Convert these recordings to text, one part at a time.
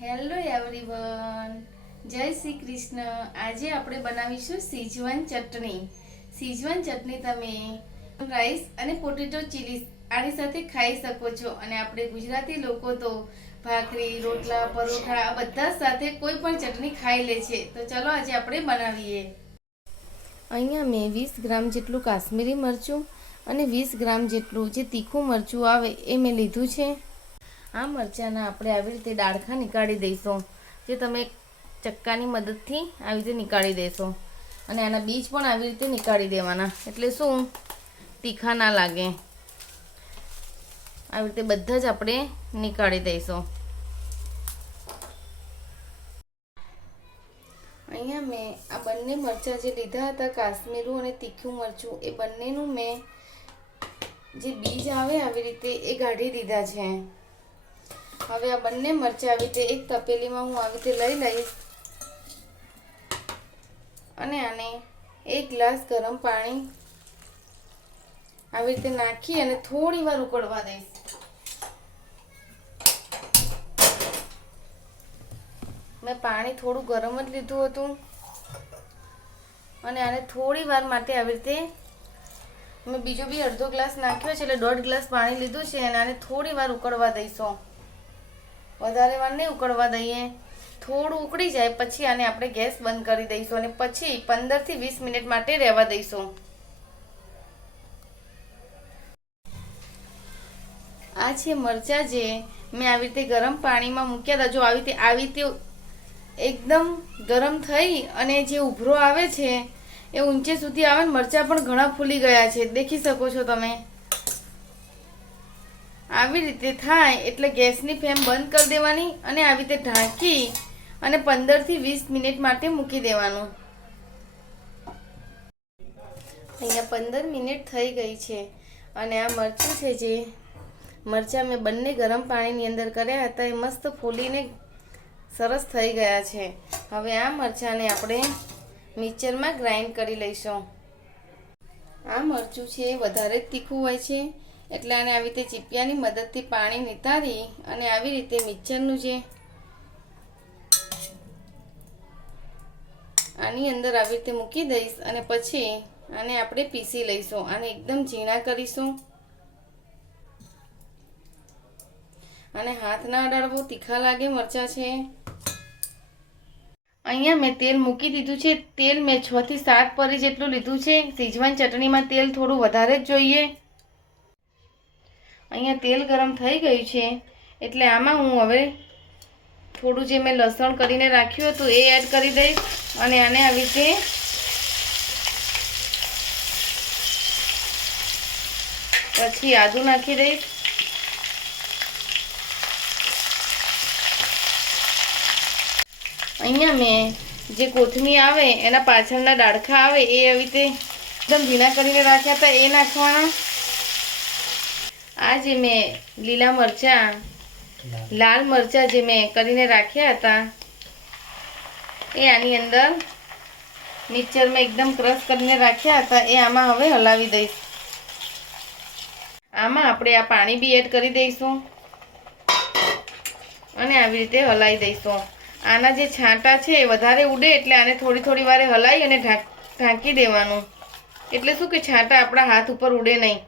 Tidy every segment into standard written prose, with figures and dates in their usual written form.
Hello everyone, જય શ્રી કૃષ્ણ. આજે આપણે બનાવીશું સીજવાન ચટણી. સીજવાન ચટણી તમે રાઈસ અને પોટેટો ચીલી આની સાથે ખાઈ શકો છો. અને આપણે ગુજરાતી લોકો તો ભાખરી, રોટલા, પરોઠા આ બધા સાથે કોઈ પણ ચટણી ખાઈ લે છે. તો ચલો આજે આપણે બનાવીએ. અહીંયા મેં 20 ગ્રામ જેટલું કાશ્મીરી મરચું અને 20 ગ્રામ જેટલું જે તીખું મરચું આવે એ મેં લીધું છે. આ મરચાંના આપણે આવી રીતે ડાળખા નીકાળી દઈશું, જે તમે ચક્કાની મદદથી આવી રીતે નીકાળી દેશો. અને આના બીજ પણ આવી રીતે નીકાળી દેવાના, એટલે શું તીખા ના લાગે. આવી રીતે બધા જ આપણે નીકાળી દઈશું. અહીંયા મેં આ બંને મરચાં જે લીધા હતા, કાશ્મીરું અને તીખું મરચું, એ બંનેનું મેં જે બીજ આવે આવી રીતે એ કાઢી દીધા છે. હવે આ બંને મરચાં આવી રીતે એક તપેલીમાં હું આવી રીતે લઈ લઈશ અને આને 1 ગ્લાસ ગરમ પાણી આવી રીતે નાખી અને થોડી વાર ઉકળવા દઈશ. મેં પાણી થોડું ગરમ જ લીધું હતું અને આને થોડી વાર માટે આવી રીતે મેં બીજો બી અડધો ગ્લાસ નાખ્યો છે, એટલે 1.5 ગ્લાસ પાણી લીધું છે. અને આને થોડી વાર ઉકળવા દઈશું. વધારે વાર નહીં ઉકળવા દઈએ, થોડું ઉકળી જાય પછી આને આપણે ગેસ બંધ કરી દઈશું અને પછી 15 થી 20 મિનિટ માટે રહેવા દઈશું. આ છે મરચાં જે મેં આવી રીતે ગરમ પાણીમાં મૂક્યા હતા. જો આવી રીતે એકદમ ગરમ થઈ અને જે ઉભરો આવે છે એ ઊંચે સુધી આવે ને મરચાં પણ ઘણા ફૂલી ગયા છે, દેખી શકો છો તમે. આવી રીતે થાય એટલે ગેસની ફ્લેમ બંધ કરી દેવાની અને આવી રીતે ઢાંકી અને 15 થી 20 મિનિટ માટે મૂકી દેવાનું. અહીંયા 15 મિનિટ થઈ ગઈ છે અને આ મરચું છે, જે મરચાં મેં બંને ગરમ પાણીની અંદર કર્યા હતા, એ મસ્ત ફૂલીને સરસ થઈ ગયા છે. હવે આ મરચાંને આપણે મિક્સરમાં ગ્રાઇન્ડ કરી લઈશું. આ મરચું છે એ વધારે જ તીખું હોય છે, એટલે આને આવી રીતે ચીપિયાની મદદથી પાણી નિતારી અને આવી રીતે મિક્સરનું જે આની અંદર આવી રીતે મૂકી દઈશ અને પછી આને આપણે પીસી લઈશું. આને એકદમ ઝીણા કરીશું અને હાથ ના અડાડવો, તીખા લાગે મરચાં છે. અહીંયા મેં તેલ મૂકી દીધું છે. તેલ મેં 6 થી 7 પરી જેટલું લીધું છે. સીજવાન ચટણીમાં તેલ થોડું વધારે જ જોઈએ. અહીંયા તેલ ગરમ થઈ ગયું છે, એટલે આમાં હું હવે થોડું જે મેં લસણ કરીને રાખ્યું હતું એ એડ કરી દઈશ અને આને આવી રીતે પછી આદું નાખી દઈશ. અહીંયા મેં જે કોથમીર આવે એના પાછળના ડાળખા આવે એ આવી રીતે એકદમ ઝીણા કરીને રાખ્યા હતા, એ નાખવાના. આ જે મેં લીલા મરચાં, લાલ મરચાં જે મેં કરીને રાખ્યા હતા એ આની અંદર મિક્સરમાં એકદમ ક્રશ કરીને રાખ્યા હતા, એ આમાં હવે હલાવી દઈશ. આમાં આપણે આ પાણી બી એડ કરી દઈશું અને આવી રીતે હલાવી દઈશું. આના જે છાંટા છે એ વધારે ઉડે એટલે આને થોડી થોડી વારે હલાવી અને ઢાંકી દેવાનું, એટલે શું કે છાંટા આપણા હાથ ઉપર ઉડે નહીં.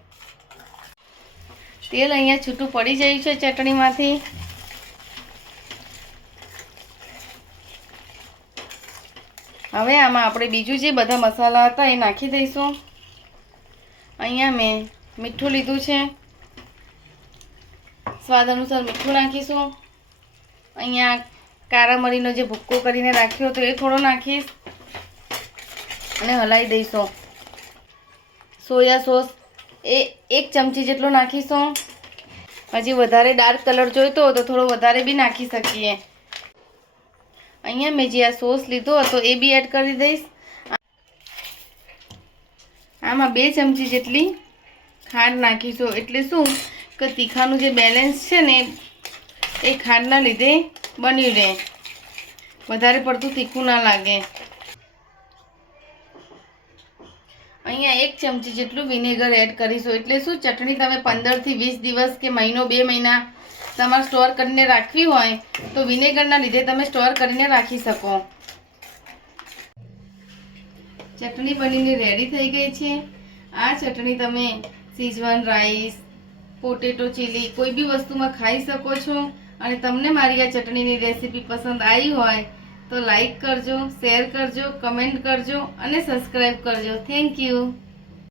તેલ અહીંયા છૂટું પડી જાય છે ચટણીમાંથી. હવે આમાં આપણે બીજું જે બધા મસાલા હતા એ નાખી દઈશું. અહીંયા મેં મીઠું લીધું છે, સ્વાદ અનુસાર મીઠું નાખીશું. અહીંયા કાળા મરીનો જે ભૂક્કો કરીને રાખ્યો હતો એ થોડો નાખીશ અને હલાવી દઈશું. સોયા સોસ એ 1 ચમચી જેટલો નાખીશું. હજી વધારે ડાર્ક કલર જોઈતો હોય તો થોડો વધારે બી નાખી શકીએ. અહીંયા મેં જે આ સોસ લીધો હતો એ બી એડ કરી દઈશ. આમાં 2 ચમચી જેટલી ખાંડ નાખીશું, એટલે શું કે તીખાનું જે બેલેન્સ છે ને એ ખાંડના લીધે બન્યું રહે, વધારે પડતું તીખું ના લાગે. અહીંયા 1 ચમચી જેટલું વિનેગર એડ કરીશું, એટલે શું ચટણી તમે 15 થી 20 દિવસ કે મહિનો 2 મહિના તમારે સ્ટોર કરીને રાખવી હોય તો વિનેગરના લીધે તમે સ્ટોર કરીને રાખી શકો. ચટણી બનીને રેડી થઈ ગઈ છે. આ ચટણી તમે સીઝવાન રાઈસ, પોટેટો ચીલી કોઈ બી વસ્તુમાં ખાઈ શકો છો. અને તમને મારી આ ચટણીની રેસીપી પસંદ આવી હોય તો લાઈક કરજો, શેર કરજો, કમેન્ટ કરજો અને સબસ્ક્રાઈબ કરજો. Thank you.